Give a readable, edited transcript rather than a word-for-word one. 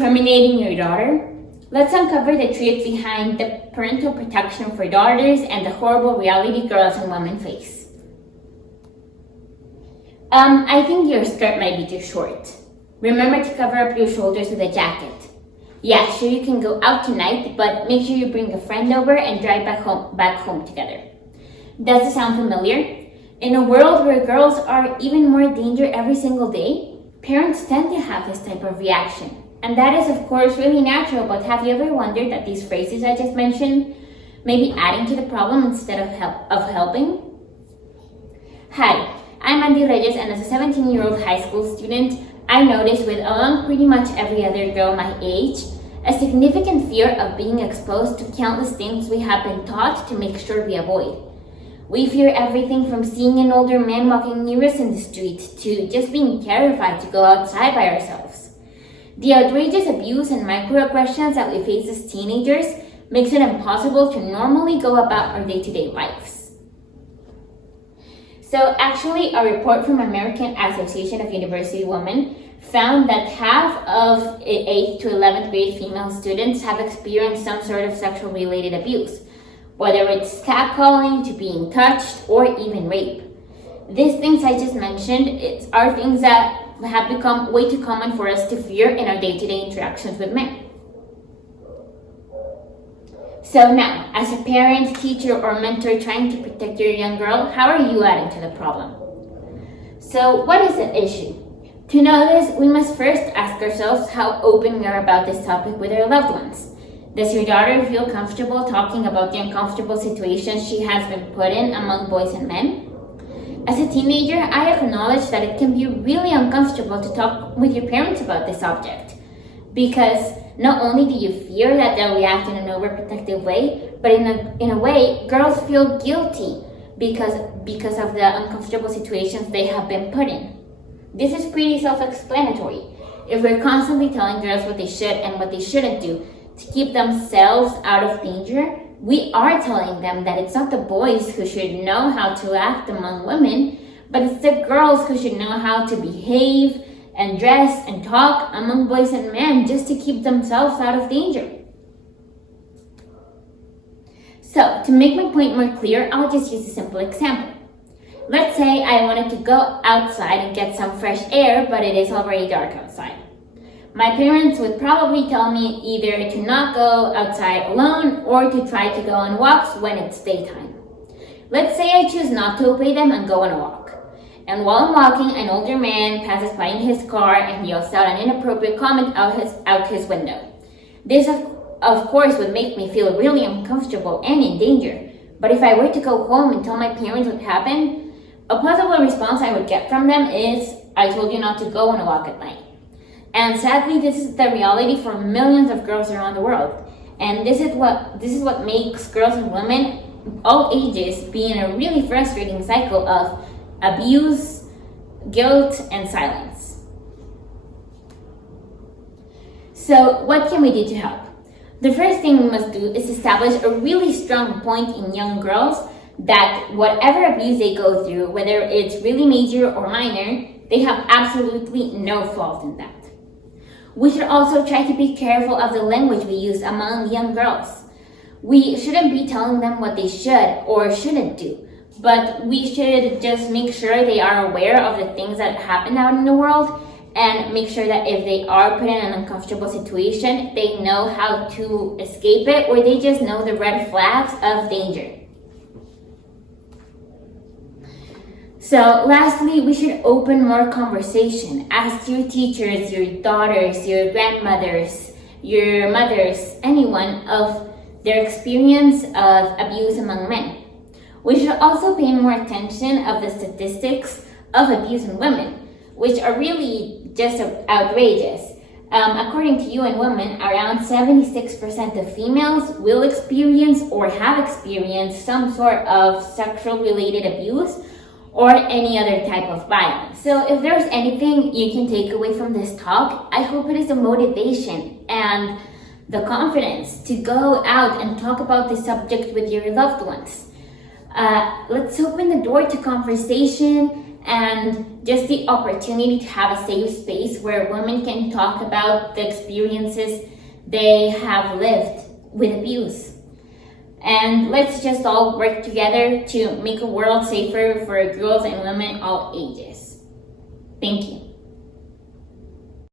incriminating your daughter? Let's uncover the truth behind the parental protection for daughters and the horrible reality girls and women face. I think your skirt might be too short. Remember to cover up your shoulders with a jacket. Yeah, sure you can go out tonight, but make sure you bring a friend over and drive back home together. Does it sound familiar? In a world where girls are even more in danger every single day, parents tend to have this type of reaction. And that is, of course, really natural, but have you ever wondered that these phrases I just mentioned may be adding to the problem instead of helping? Hi, I'm Andy Reyes, and as a 17-year-old high school student, I noticed with along pretty much every other girl my age, a significant fear of being exposed to countless things we have been taught to make sure we avoid. We fear everything from seeing an older man walking near us in the street to just being terrified to go outside by ourselves. The outrageous abuse and microaggressions that we face as teenagers makes it impossible to normally go about our day-to-day lives. So actually, a report from American Association of University Women found that half of 8th to 11th grade female students have experienced some sort of sexual related abuse, whether it's catcalling to being touched or even rape. These things I just mentioned are things that have become way too common for us to fear in our day-to-day interactions with men. So now, as a parent, teacher, or mentor trying to protect your young girl, how are you adding to the problem? So what is the issue? To know this, we must first ask ourselves how open we are about this topic with our loved ones. Does your daughter feel comfortable talking about the uncomfortable situations she has been put in among boys and men? As a teenager, I acknowledge that it can be really uncomfortable to talk with your parents about this subject, because not only do you fear that they'll react in an overprotective way, but in a way, girls feel guilty because of the uncomfortable situations they have been put in. This is pretty self-explanatory. If we're constantly telling girls what they should and what they shouldn't do to keep themselves out of danger, we are telling them that it's not the boys who should know how to act among women, but it's the girls who should know how to behave and dress and talk among boys and men just to keep themselves out of danger. So, to make my point more clear, I'll just use a simple example. Let's say I wanted to go outside and get some fresh air, but it is already dark outside. My parents would probably tell me either to not go outside alone or to try to go on walks when it's daytime. Let's say I choose not to obey them and go on a walk. And while I'm walking, an older man passes by in his car and yells out an inappropriate comment out his window. This, of course, would make me feel really uncomfortable and in danger. But if I were to go home and tell my parents what happened, a possible response I would get from them is, "I told you not to go on a walk at night." And sadly, this is the reality for millions of girls around the world. And this is what makes girls and women, all ages, be in a really frustrating cycle of abuse, guilt, and silence. So what can we do to help? The first thing we must do is establish a really strong point in young girls that whatever abuse they go through, whether it's really major or minor, they have absolutely no fault in that. We should also try to be careful of the language we use among young girls. We shouldn't be telling them what they should or shouldn't do, but we should just make sure they are aware of the things that happen out in the world and make sure that if they are put in an uncomfortable situation, they know how to escape it, or they just know the red flags of danger. So lastly, we should open more conversation. Ask your teachers, your daughters, your grandmothers, your mothers, anyone of their experience of abuse among men. We should also pay more attention of the statistics of abuse in women, which are really just outrageous. According to UN Women, around 76% of females will experience or have experienced some sort of sexual related abuse or any other type of violence. So if there's anything you can take away from this talk, I hope it is the motivation and the confidence to go out and talk about this subject with your loved ones. Let's open the door to conversation and just the opportunity to have a safe space where women can talk about the experiences they have lived with abuse. And let's just all work together to make a world safer for girls and women all ages. Thank you.